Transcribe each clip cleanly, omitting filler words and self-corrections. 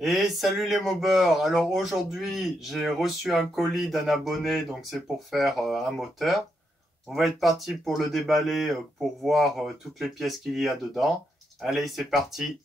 Et salut les mobeurs! Alors aujourd'hui, j'ai reçu un colis d'un abonné, donc c'est pour faire un moteur. On va être parti pour le déballer pour voir toutes les pièces qu'il y a dedans. Allez, c'est parti!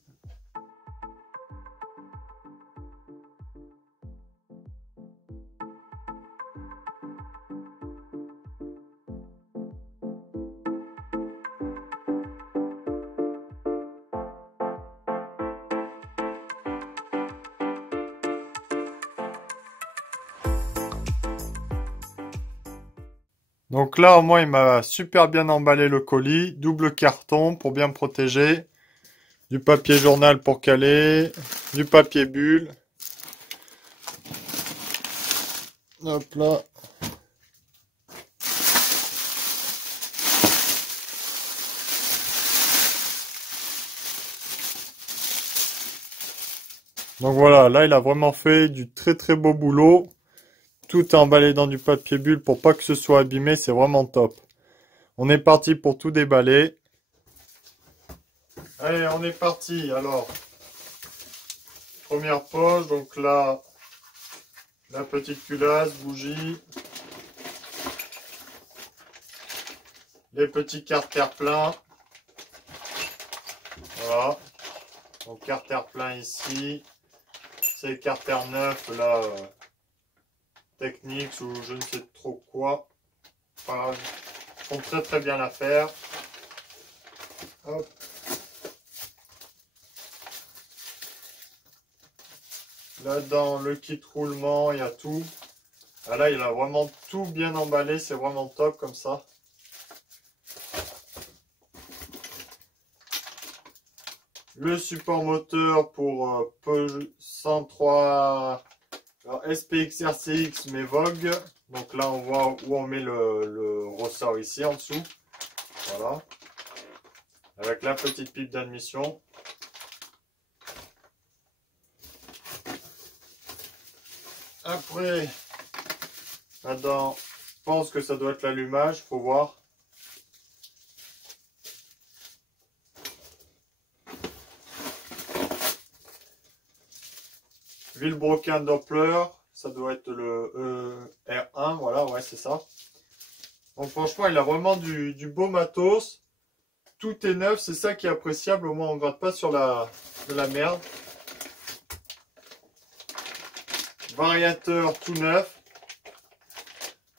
Donc là, au moins, il m'a super bien emballé le colis. Double carton pour bien protéger. Du papier journal pour caler. Du papier bulle. Hop là. Donc voilà, là, il a vraiment fait du très très beau boulot. Tout est emballé dans du papier bulle pour pas que ce soit abîmé, c'est vraiment top. On est parti pour tout déballer. Allez, on est parti. Alors, première poche, donc là, la petite culasse, bougie, les petits carters pleins. Voilà. Donc carter plein ici. C'est carter neuf là, Technics ou je ne sais trop quoi. Voilà. Ils font très très bien l'affaire. Hop. Là dans le kit roulement, il y a tout. Ah là, il a vraiment tout bien emballé, c'est vraiment top comme ça. Le support moteur pour Peugeot 103, alors SPX RCX mais Vogue. Donc là, on voit où on met le ressort ici en dessous. Voilà. Avec la petite pipe d'admission. Après, là-dedans, je pense que ça doit être l'allumage, faut voir. Vilebrequin Doppler, ça doit être le R1, voilà, ouais, c'est ça. Donc franchement, il a vraiment du beau matos. Tout est neuf, c'est ça qui est appréciable, au moins on ne gratte pas sur de la merde. Variateur tout neuf.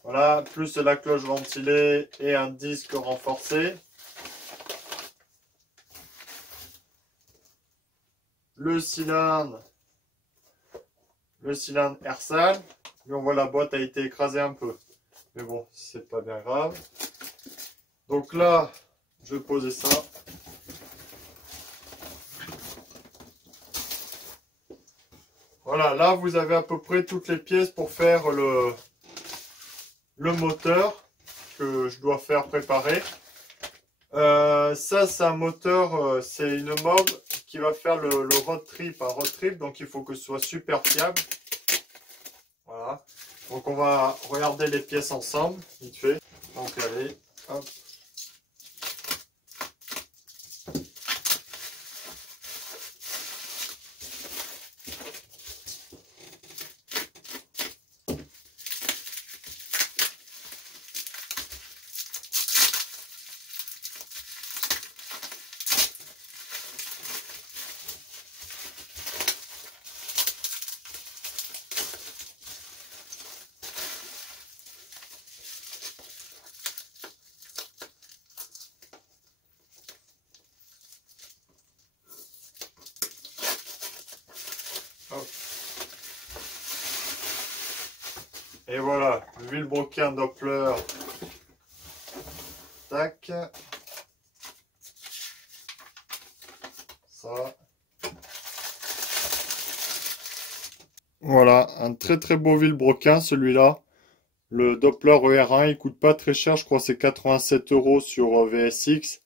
Voilà, plus la cloche ventilée et un disque renforcé. Le cylindre air sale. Mais on voit la boîte a été écrasée un peu. Mais bon, c'est pas bien grave. Donc là, je vais poser ça. Voilà, là vous avez à peu près toutes les pièces pour faire le moteur que je dois faire préparer. Ça, c'est un moteur, c'est une mob qui va faire le road trip, un road trip, donc il faut que ce soit super fiable. Voilà. Donc on va regarder les pièces ensemble, vite fait. Donc allez, hop. Hop. Et voilà, le Vilebrequin Doppler. Tac. Ça. Voilà, un très très beau Vilebrequin celui-là. Le Doppler ER1, il coûte pas très cher, je crois que c'est 87 € sur VSX.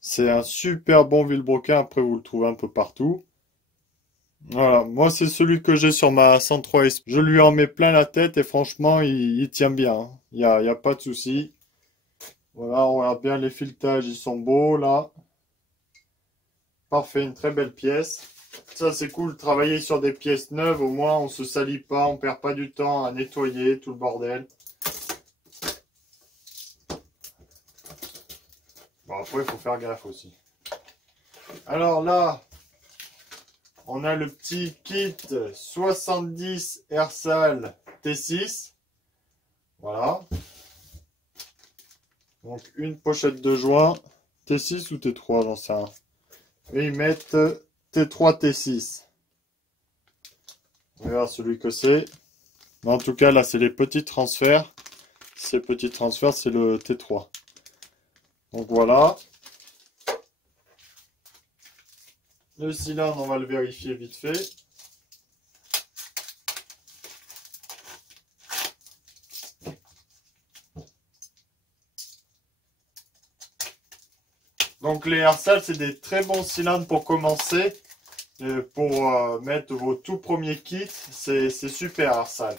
C'est un super bon Vilebrequin, après vous le trouvez un peu partout. Voilà, moi c'est celui que j'ai sur ma 103 SP. Je lui en mets plein la tête et franchement il tient bien, hein. Il y a pas de souci. Voilà, on regarde bien les filetages, ils sont beaux là. Parfait, une très belle pièce. Ça c'est cool, travailler sur des pièces neuves, au moins on se salit pas, on perd pas du temps à nettoyer tout le bordel. Bon après il faut faire gaffe aussi. Alors là, on a le petit kit 70 Air-Sal T6. Voilà. Donc une pochette de joint. T6 ou T3, j'en sais rien. Et ils mettent T3, T6. On verra celui que c'est. Mais en tout cas, là, c'est les petits transferts. Ces petits transferts, c'est le T3. Donc voilà. Le cylindre, on va le vérifier vite fait. Donc les Air-Sal, c'est des très bons cylindres pour commencer. Pour mettre vos tout premiers kits, c'est super Air-Sal.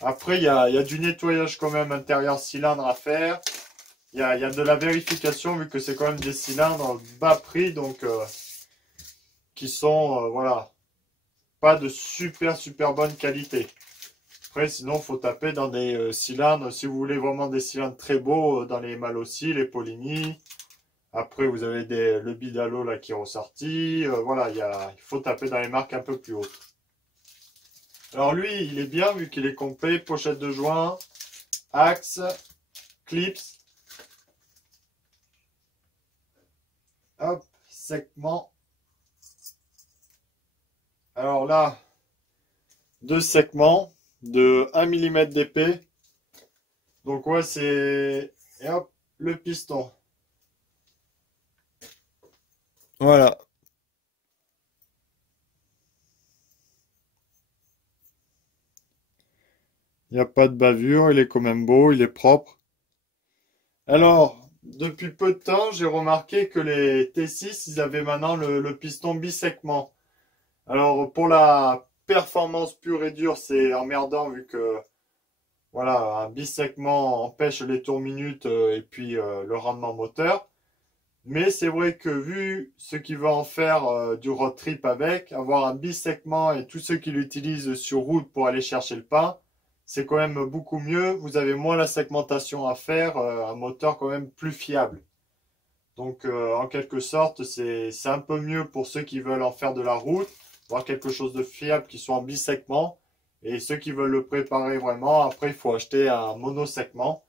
Après, il y a du nettoyage quand même intérieur cylindre à faire. Il y a de la vérification vu que c'est quand même des cylindres bas prix. Donc qui sont, voilà, pas de super bonne qualité. Après, sinon, faut taper dans des cylindres. Si vous voulez vraiment des cylindres très beaux, dans les Malossi, les Polini. Après, vous avez le Bidalo là qui est ressorti. Voilà, il faut taper dans les marques un peu plus hautes. Alors lui, il est bien vu qu'il est complet. Pochette de joint, axe, clips. Hop, segment. Alors là, deux segments de 1 mm d'épais. Donc ouais, c'est... Et hop, le piston. Voilà. Il n'y a pas de bavure, il est quand même beau, il est propre. Alors, depuis peu de temps, j'ai remarqué que les T6, ils avaient maintenant le piston bisegment. Alors, pour la performance pure et dure, c'est emmerdant vu que voilà, un bisegment empêche les tours minutes et puis le rendement moteur. Mais c'est vrai que vu ceux qui veulent en faire du road trip avec, avoir un bisegment et tous ceux qui l'utilisent sur route pour aller chercher le pain, c'est quand même beaucoup mieux. Vous avez moins la segmentation à faire, un moteur quand même plus fiable. Donc en quelque sorte, c'est un peu mieux pour ceux qui veulent en faire de la route, avoir quelque chose de fiable qui soit en bisegment. Et ceux qui veulent le préparer vraiment, après il faut acheter un monosegment.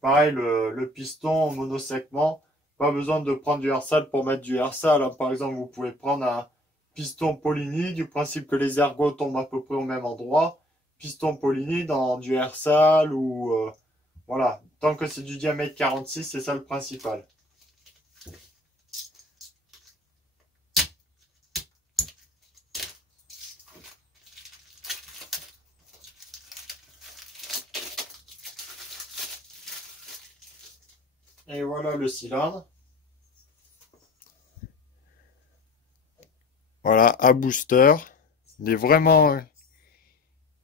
Pareil, le piston monosegment, pas besoin de prendre du Air-Sal pour mettre du Air-Sal, hein. Par exemple, vous pouvez prendre un piston Polini, du principe que les ergots tombent à peu près au même endroit. Piston Polini dans du Air-Sal ou... voilà, tant que c'est du diamètre 46, c'est ça le principal. Et voilà le cylindre. Voilà, à booster. Il est vraiment...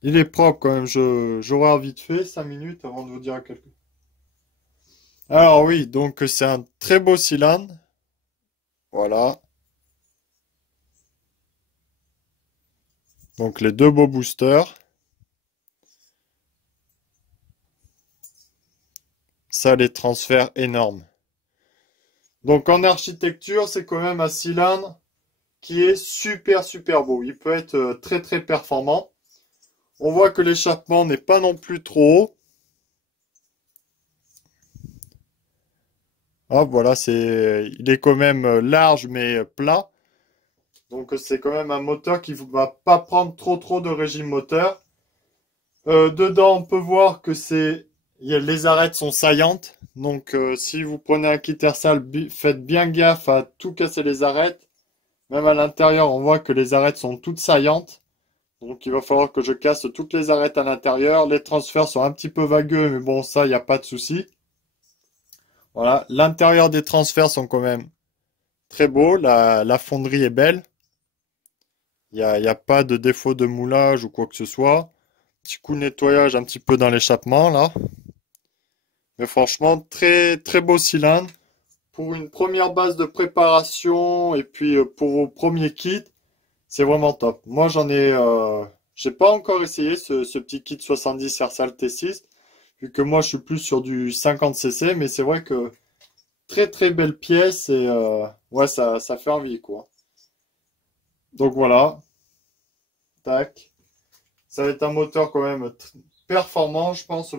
Il est propre quand même. Je regarde vite fait 5 minutes avant de vous dire quelque chose. Alors oui, donc c'est un très beau cylindre. Voilà. Donc les deux beaux boosters. Ça, les transferts énormes. Donc en architecture, c'est quand même un cylindre qui est super beau. Il peut être très performant. On voit que l'échappement n'est pas non plus trop haut. Hop, voilà, il est quand même large mais plat. Donc c'est quand même un moteur qui ne va pas prendre trop de régime moteur. Dedans, on peut voir que les arêtes sont saillantes. Donc si vous prenez un kit Air-Sal, faites bien gaffe à tout casser les arêtes. Même à l'intérieur, on voit que les arêtes sont toutes saillantes. Donc il va falloir que je casse toutes les arêtes à l'intérieur. Les transferts sont un petit peu vagueux, mais bon, ça, il n'y a pas de souci. Voilà, l'intérieur des transferts sont quand même très beaux. La fonderie est belle. Il y a pas de défaut de moulage ou quoi que ce soit. Petit coup de nettoyage un petit peu dans l'échappement, là. Mais franchement, très beau cylindre. Pour une première base de préparation et puis pour vos premiers kits, C'est vraiment top. Moi, j'ai pas encore essayé ce petit kit 70 Hersal T6, vu que moi, je suis plus sur du 50 cc, mais c'est vrai que très très belle pièce et ouais, ça fait envie, quoi. Donc voilà, tac. Ça va être un moteur quand même performant, je pense,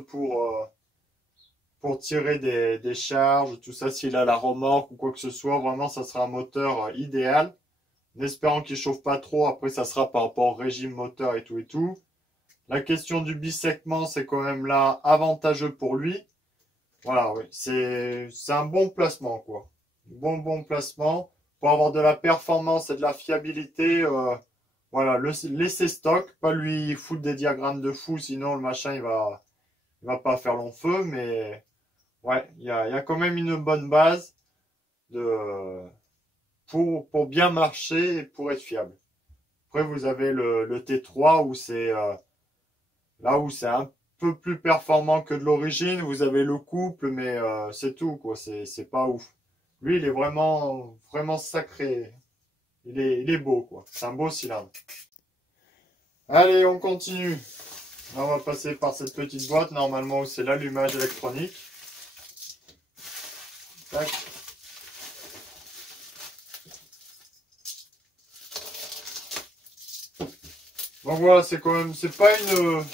pour tirer des charges, tout ça, s'il a la remorque ou quoi que ce soit. Vraiment, ça sera un moteur idéal. En espérant qu'il chauffe pas trop. Après, ça sera par rapport au régime moteur et tout et tout. La question du bissegment, c'est quand même là avantageux pour lui. Voilà, oui. C'est un bon placement, quoi. Bon placement. Pour avoir de la performance et de la fiabilité, voilà, laisser stock, pas lui foutre des diagrammes de fou, sinon le machin il va pas faire long feu, mais ouais, il y a quand même une bonne base de, pour bien marcher et pour être fiable. Après, vous avez le T3 où c'est là où c'est un peu plus performant que de l'origine. Vous avez le couple, mais c'est tout, quoi. C'est pas ouf. Lui, il est vraiment sacré. Il est beau, quoi. C'est un beau cylindre. Allez, on continue. Là, on va passer par cette petite boîte, normalement, où c'est l'allumage électronique. Tac. Donc voilà, c'est pas une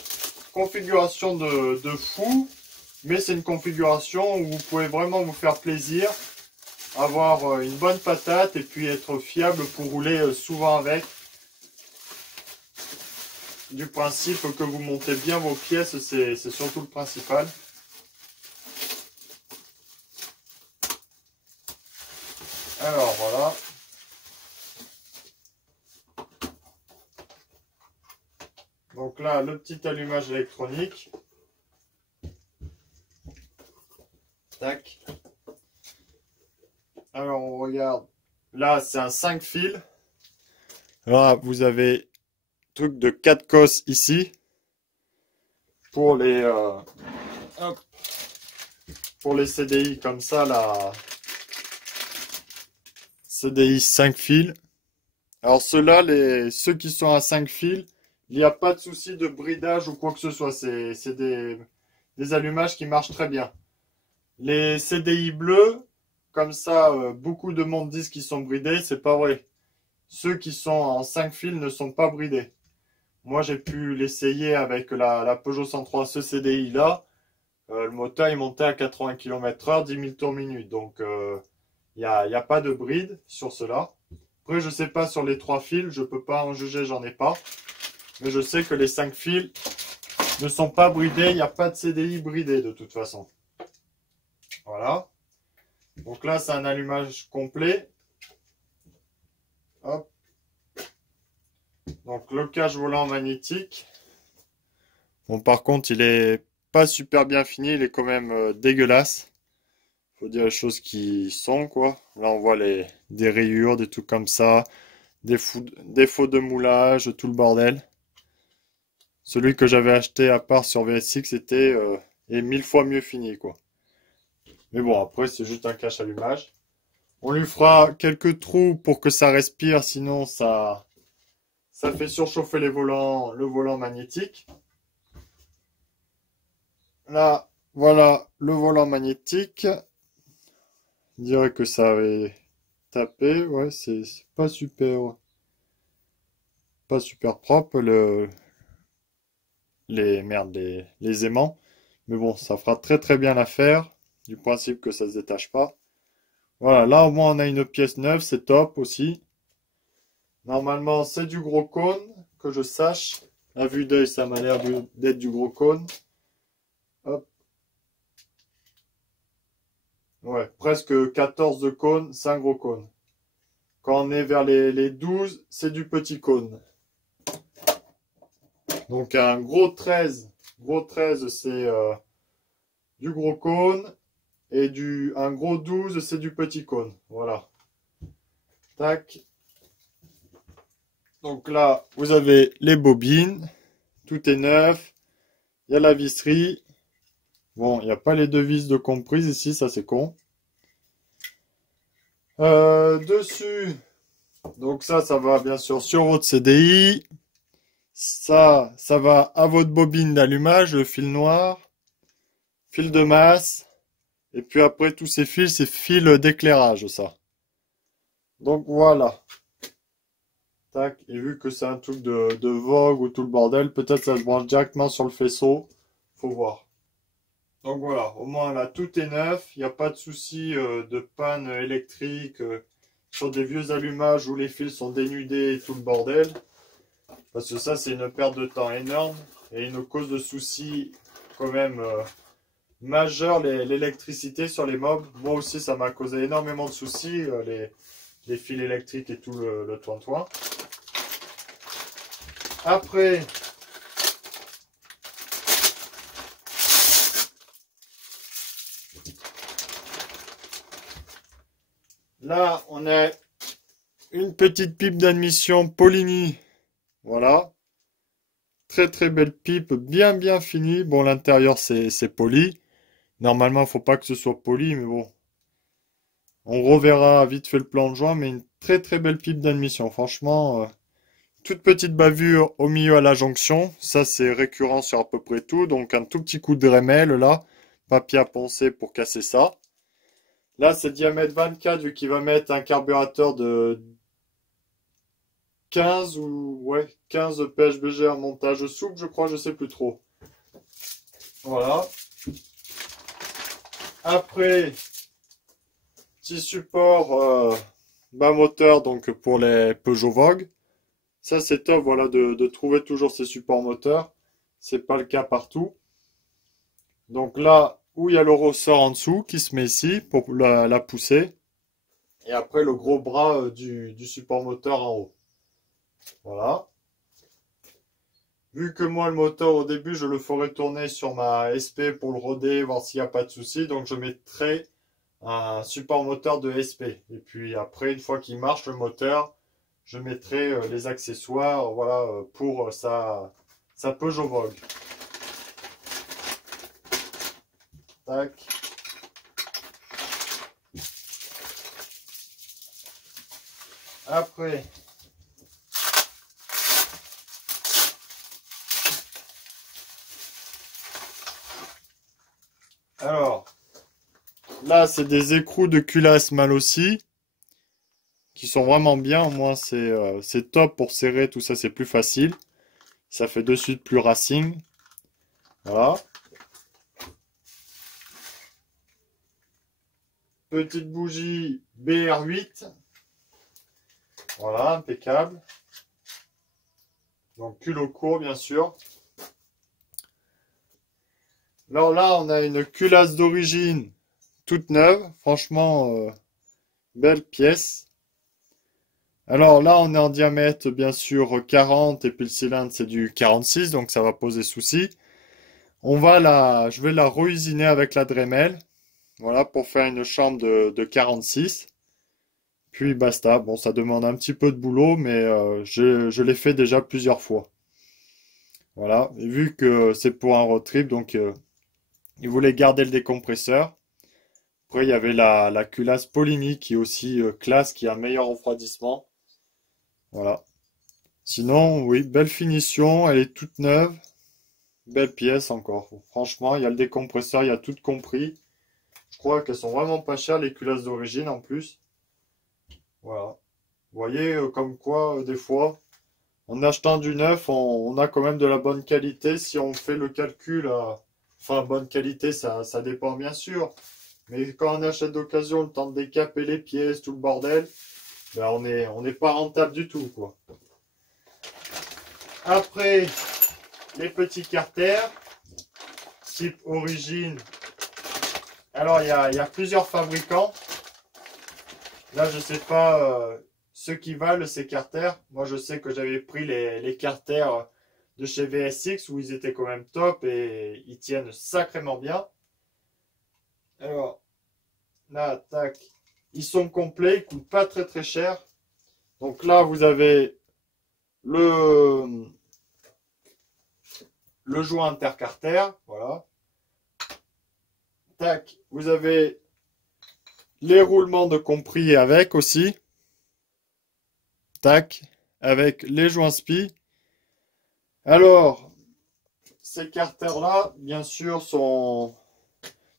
configuration de fou, mais c'est une configuration où vous pouvez vraiment vous faire plaisir, avoir une bonne patate et puis être fiable pour rouler souvent avec. Du principe que vous montez bien vos pièces, c'est surtout le principal. Alors voilà. Donc là, le petit allumage électronique. Tac. Alors on regarde. Là, c'est un 5 fils. Là, vous avez truc de 4 cosses ici. Pour les, hop, pour les CDI comme ça, la CDI 5 fils. Alors ceux-là, ceux qui sont à 5 fils, il n'y a pas de souci de bridage ou quoi que ce soit. C'est des allumages qui marchent très bien. Les CDI bleus, comme ça, beaucoup de monde disent qu'ils sont bridés. C'est pas vrai. Ceux qui sont en 5 fils ne sont pas bridés. Moi, j'ai pu l'essayer avec la Peugeot 103, ce CDI là. Le moteur il montait à 80 km/h, 10 000 tours minute. Donc, il y a pas de bride sur cela. Après, je sais pas sur les 3 fils, je peux pas en juger, j'en ai pas. Mais je sais que les 5 fils ne sont pas bridés, il n'y a pas de CDI bridé de toute façon. Voilà. Donc là, c'est un allumage complet. Hop. Donc, locage volant magnétique. Bon, par contre, il est pas super bien fini, il est quand même dégueulasse. Faut dire les choses qui sont, quoi. Là, on voit des rayures, des trucs comme ça, défauts de moulage, tout le bordel. Celui que j'avais acheté à part sur VSX est 1000 fois mieux fini, quoi. Mais bon, après, c'est juste un cache-allumage. On lui fera quelques trous pour que ça respire, sinon ça fait surchauffer le volant magnétique. Là, voilà le volant magnétique. Je dirais que ça avait tapé. Ouais, c'est pas super propre les aimants. Mais bon, ça fera très très bien l'affaire. Du principe que ça se détache pas. Voilà, là au moins on a une pièce neuve, c'est top aussi. Normalement, c'est du gros cône, que je sache. À vue d'œil, ça m'a l'air d'être du gros cône. Hop. Ouais, presque 14 de cône, c'est un gros cône. Quand on est vers les 12, c'est du petit cône. Donc un gros 13, c'est du gros cône. Et un gros 12, c'est du petit cône. Voilà. Tac. Donc là, vous avez les bobines. Tout est neuf. Il y a la visserie. Bon, il n'y a pas les deux vis de comprise ici, ça c'est con. Dessus, Donc ça va bien sûr sur votre CDI. Ça va à votre bobine d'allumage, le fil noir, fil de masse. Et puis après, tous ces fils, c'est fils d'éclairage, ça. Donc voilà. Tac. Et vu que c'est un truc de Vogue ou tout le bordel, peut-être ça se branche directement sur le faisceau. Faut voir. Donc voilà, au moins là, tout est neuf. Il n'y a pas de souci de panne électrique sur des vieux allumages où les fils sont dénudés et tout le bordel. Parce que ça, c'est une perte de temps énorme et une cause de soucis quand même majeure, l'électricité sur les mobs. Moi aussi, ça m'a causé énormément de soucis, les fils électriques et tout le toin-toin. Après, là, on a une petite pipe d'admission Polini. Voilà. Très très belle pipe, bien finie. Bon, l'intérieur c'est poli. Normalement, faut pas que ce soit poli, mais bon. On reverra vite fait le plan de joint, mais une très belle pipe d'admission. Franchement, toute petite bavure au milieu à la jonction. Ça, c'est récurrent sur à peu près tout. Donc, un tout petit coup de Dremel là. Papier à poncer pour casser ça. Là, c'est diamètre 24, vu qu'il va mettre un carburateur de 15 ou ouais, 15 PHBG en montage souple, je crois, je sais plus trop. Voilà. Après, petit support bas moteur donc pour les Peugeot Vogue. Ça c'est top, voilà, de trouver toujours ces supports moteurs. C'est pas le cas partout. Donc là où il y a le ressort en dessous qui se met ici pour la pousser. Et après le gros bras du support moteur en haut. Voilà. Vu que moi le moteur au début je le ferai tourner sur ma SP pour le roder, voir s'il n'y a pas de souci. Donc je mettrai un support moteur de SP. Et puis après, une fois qu'il marche le moteur, je mettrai les accessoires voilà, pour sa Peugeot Vogue. Tac. Après, alors, là c'est des écrous de culasse mal aussi, qui sont vraiment bien, au moins c'est top pour serrer, tout ça c'est plus facile. Ça fait de suite plus racing. Voilà. Petite bougie BR8. Voilà, impeccable. Donc culot court bien sûr. Alors là, on a une culasse d'origine toute neuve. Franchement, belle pièce. Alors là, on est en diamètre bien sûr 40 et puis le cylindre c'est du 46, donc ça va poser souci. Je vais la reusiner avec la Dremel. Voilà, pour faire une chambre de 46. Puis basta. Bon, ça demande un petit peu de boulot, mais je l'ai fait déjà plusieurs fois. Voilà, et vu que c'est pour un road trip, donc il voulait garder le décompresseur. Après, il y avait la culasse Polini qui est aussi classe, qui a un meilleur refroidissement. Voilà. Sinon, oui, belle finition, elle est toute neuve. Belle pièce encore. Franchement, il y a le décompresseur, il y a tout compris. Je crois qu'elles sont vraiment pas chères, les culasses d'origine en plus. Voilà. Vous voyez, comme quoi, des fois, en achetant du neuf, on a quand même de la bonne qualité. Si on fait le calcul, enfin, bonne qualité, ça dépend bien sûr. Mais quand on achète d'occasion, le temps de décaper les pièces, tout le bordel, ben on n'est pas rentable du tout, quoi. Après, les petits carters, type origine. Alors, il y a plusieurs fabricants. Là, je sais pas ceux qui valent ces carters. Moi, je sais que j'avais pris les carters de chez VSX où ils étaient quand même top et ils tiennent sacrément bien. Alors, là, tac. Ils sont complets, ils coûtent pas très cher. Donc là, vous avez le joint intercarter, voilà. Tac, vous avez les roulements de compris avec aussi. Tac. Avec les joints spi. Alors, ces carters-là, bien sûr, sont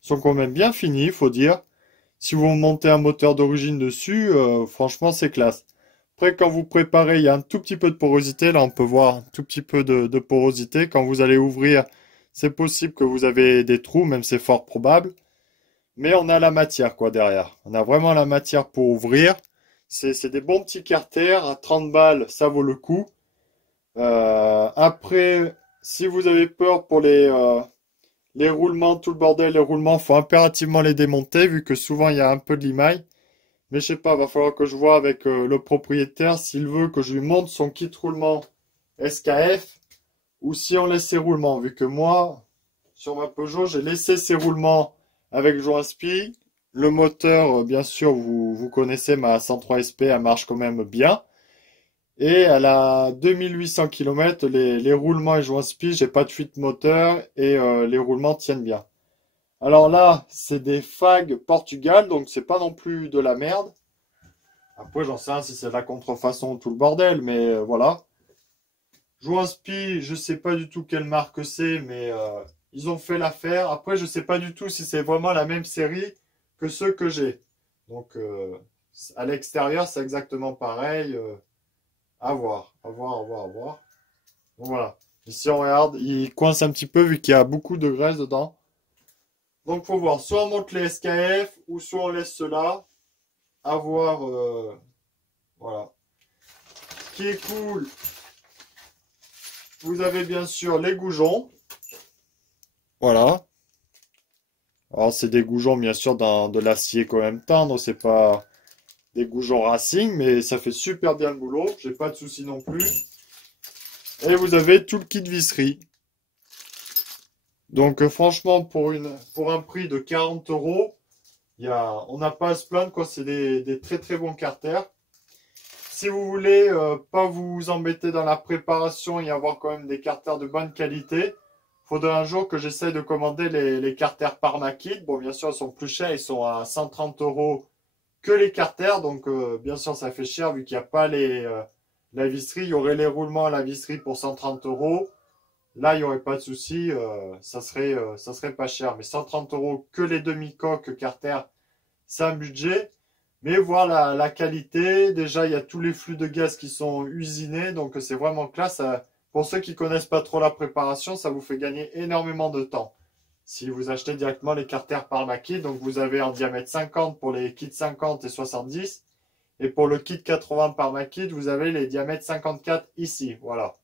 quand même bien finis, il faut dire. Si vous montez un moteur d'origine dessus, franchement, c'est classe. Après, quand vous préparez, il y a un tout petit peu de porosité. Là, on peut voir un tout petit peu de porosité. Quand vous allez ouvrir, c'est possible que vous avez des trous, même c'est fort probable. Mais on a la matière, quoi, derrière. On a vraiment la matière pour ouvrir. C'est des bons petits carters. À 30 balles, ça vaut le coup. Après, si vous avez peur pour les roulements, tout le bordel, les roulements, faut impérativement les démonter, vu que souvent il y a un peu de limaille. Mais je sais pas, va falloir que je vois avec le propriétaire s'il veut que je lui monte son kit roulement SKF ou si on laisse ses roulements. Vu que moi, sur ma Peugeot, j'ai laissé ses roulements avec joint spi. Le moteur, bien sûr, vous connaissez ma 103 SP, elle marche quand même bien. Et elle a 2800 km, les roulements et joints spi, j'ai pas de fuite moteur et les roulements tiennent bien. Alors là, c'est des FAG Portugal, donc c'est pas non plus de la merde. Après, j'en sais rien si c'est de la contrefaçon ou tout le bordel, mais voilà. Joint spi, je sais pas du tout quelle marque c'est, mais ils ont fait l'affaire. Après, je sais pas du tout si c'est vraiment la même série que ceux que j'ai. Donc, à l'extérieur, c'est exactement pareil. À voir, à voir, à voir, à voir. Donc voilà. Ici, on regarde, il coince un petit peu vu qu'il y a beaucoup de graisse dedans. Donc, faut voir. Soit on monte les SKF ou soit on laisse cela. À voir. Voilà. Ce qui est cool, vous avez bien sûr les goujons. Voilà. Alors, c'est des goujons, bien sûr, dans de l'acier quand même tendre. C'est pas des goujons racing, mais ça fait super bien le boulot. J'ai pas de soucis non plus. Et vous avez tout le kit visserie. Donc franchement, pour un prix de 40 euros, on n'a pas à se plaindre, quoi. C'est des très très bons carters. Si vous voulez pas vous embêter dans la préparation et avoir quand même des carters de bonne qualité, faudra un jour que j'essaye de commander les carters Parmakit. Bon, bien sûr, ils sont plus chers, ils sont à 130 euros que les carters. Donc bien sûr, ça fait cher vu qu'il n'y a pas la visserie. Il y aurait les roulements à la visserie pour 130 euros. Là, il n'y aurait pas de souci, ça serait pas cher. Mais 130 euros que les demi-coques Carter, c'est un budget. Mais voir la qualité, déjà, il y a tous les flux de gaz qui sont usinés, donc c'est vraiment classe. Pour ceux qui connaissent pas trop la préparation, ça vous fait gagner énormément de temps. Si vous achetez directement les Carter par Mackie, donc vous avez en diamètre 50 pour les kits 50 et 70. Et pour le kit 80 par Mackie, vous avez les diamètres 54 ici. Voilà.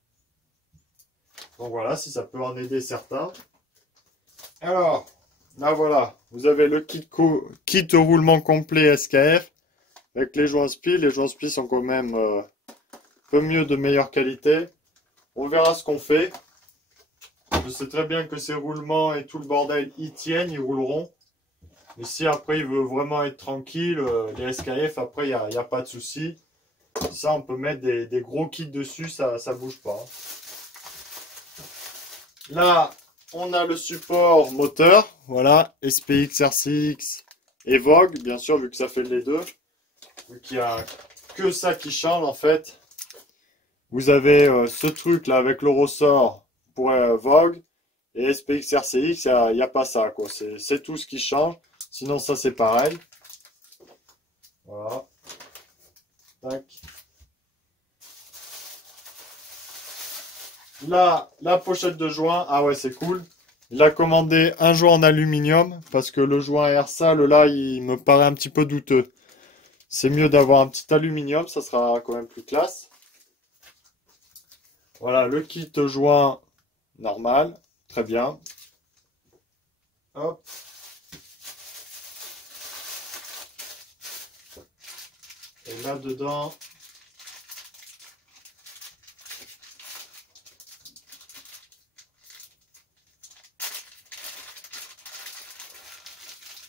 Donc voilà, si ça peut en aider certains. Alors, là voilà, vous avez le kit roulement complet SKF avec les joints spi. Les joints spi sont quand même un peu mieux, de meilleure qualité. On verra ce qu'on fait. Je sais très bien que ces roulements et tout le bordel, ils tiennent, ils rouleront. Mais si après il veut vraiment être tranquille, les SKF, après il n'y a pas de souci. Ça, on peut mettre des gros kits dessus, ça bouge pas. Là, on a le support moteur, voilà, SPX, RCX et Vogue, bien sûr, vu que ça fait les deux. Vu qu'il n'y a que ça qui change, en fait. Vous avez ce truc là avec le ressort pour Vogue et SPX, RCX, il n'y a pas ça, quoi. C'est tout ce qui change. Sinon, ça, c'est pareil. Voilà. Tac. Là, la pochette de joint, ah ouais, c'est cool. Il a commandé un joint en aluminium parce que le joint air sale, là, il me paraît un petit peu douteux. C'est mieux d'avoir un petit aluminium, ça sera quand même plus classe. Voilà, le kit joint normal, très bien. Hop. Et là-dedans,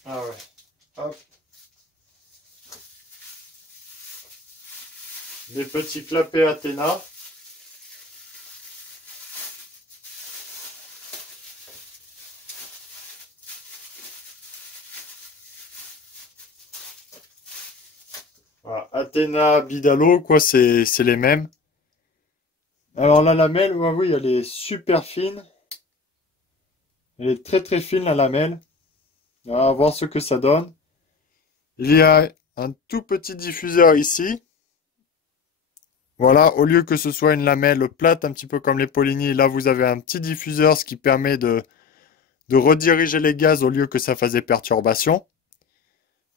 ah ouais, hop. Des petits clapets Athéna. Voilà, Athena, Bidalo, quoi, c'est les mêmes. Alors la lamelle, ouais, oui, elle est super fine. Elle est très très fine la lamelle. On va voir ce que ça donne. Il y a un tout petit diffuseur ici. Voilà, au lieu que ce soit une lamelle plate, un petit peu comme les Polini, là vous avez un petit diffuseur, ce qui permet de rediriger les gaz au lieu que ça faisait perturbation.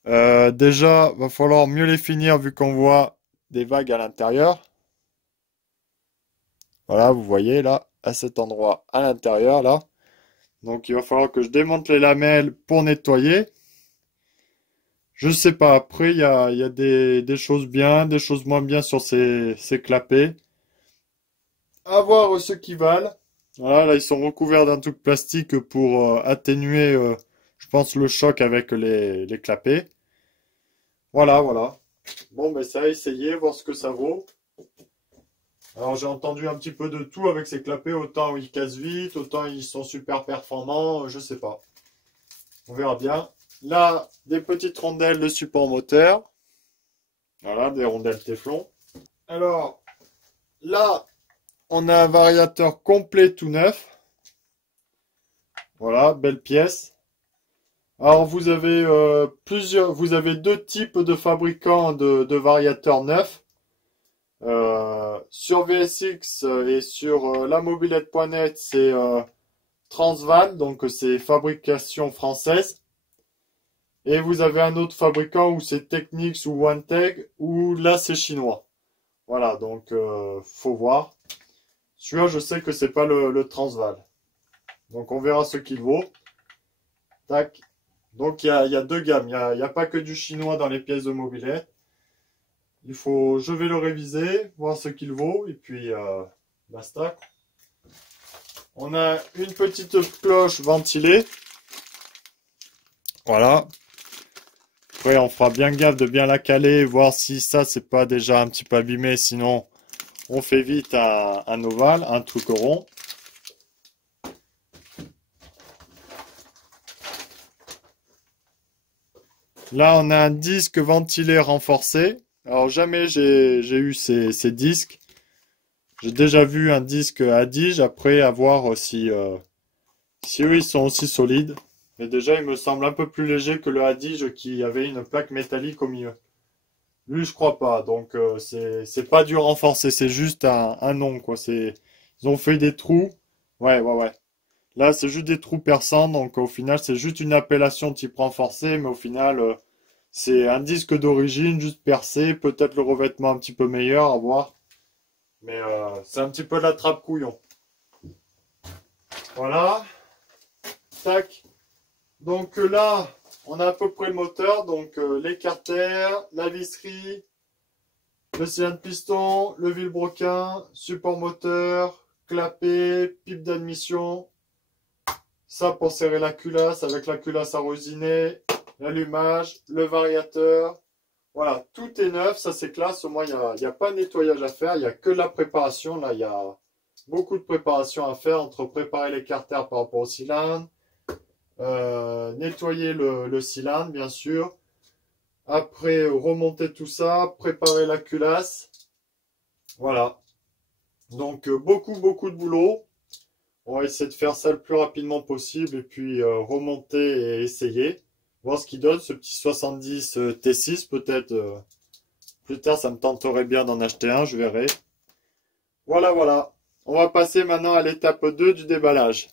Déjà, va falloir mieux les finir vu qu'on voit des vagues à l'intérieur. Voilà, vous voyez là, à cet endroit, à l'intérieur là. Donc il va falloir que je démonte les lamelles pour nettoyer. Je sais pas, après il y a des choses bien, des choses moins bien sur ces clapets. À voir ce qui valent. Voilà, là ils sont recouverts d'un truc plastique pour atténuer, je pense, le choc avec les clapets. Voilà, voilà. Bon, ben ça a essayé, voir ce que ça vaut. Alors j'ai entendu un petit peu de tout avec ces clapets, autant ils cassent vite, autant ils sont super performants, je sais pas. On verra bien. Là, des petites rondelles de support moteur. Voilà, des rondelles Téflon. Alors, là, on a un variateur complet tout neuf. Voilà, belle pièce. Alors vous avez vous avez deux types de fabricants de variateurs neufs. Sur VSX et sur la mobilette.net, c'est Transval, donc c'est fabrication française. Et vous avez un autre fabricant où c'est Technics ou OneTech, où là c'est chinois. Voilà, donc faut voir. Celui-là, je sais que c'est pas le Transval. Donc on verra ce qu'il vaut. Tac. Donc il y a deux gammes. Il y a pas que du chinois dans les pièces de mobilette. Je vais le réviser, voir ce qu'il vaut, et puis basta. On a une petite cloche ventilée. Voilà. Après, on fera bien gaffe de bien la caler, voir si ça, c'est pas déjà un petit peu abîmé. Sinon, on fait vite un ovale, un truc rond. Là, on a un disque ventilé renforcé. Alors, jamais j'ai eu ces disques. J'ai déjà vu un disque Adige, après à voir si eux ils sont aussi solides. Mais déjà, il me semble un peu plus léger que le Adige qui avait une plaque métallique au milieu. Lui, je crois pas. Donc, c'est pas du renforcé, c'est juste un nom, quoi. Ils ont fait des trous. Ouais, ouais, ouais. Là, c'est juste des trous perçants, donc au final, c'est juste une appellation type renforcé, mais au final, c'est un disque d'origine, juste percé, peut-être le revêtement un petit peu meilleur, à voir. Mais c'est un petit peu la trappe couillon. Voilà. Tac. Donc là, on a à peu près le moteur. Donc l'écarter, la visserie, le cylindre piston, le vilebrequin, support moteur, clapet, pipe d'admission. Ça pour serrer la culasse avec la culasse à rosiner, l'allumage, le variateur. Voilà, tout est neuf, ça c'est classe. Au moins, il n'y a pas de nettoyage à faire, il n'y a que de la préparation. Là, il y a beaucoup de préparation à faire entre préparer l'écarter par rapport au cylindre, nettoyer le cylindre, bien sûr. Après, remonter tout ça, préparer la culasse. Voilà. Donc, beaucoup de boulot. On va essayer de faire ça le plus rapidement possible et puis remonter et essayer. Voir ce qu'il donne, ce petit 70 T6 peut-être. Plus tard, ça me tenterait bien d'en acheter un, je verrai. Voilà, voilà. On va passer maintenant à l'étape 2 du déballage.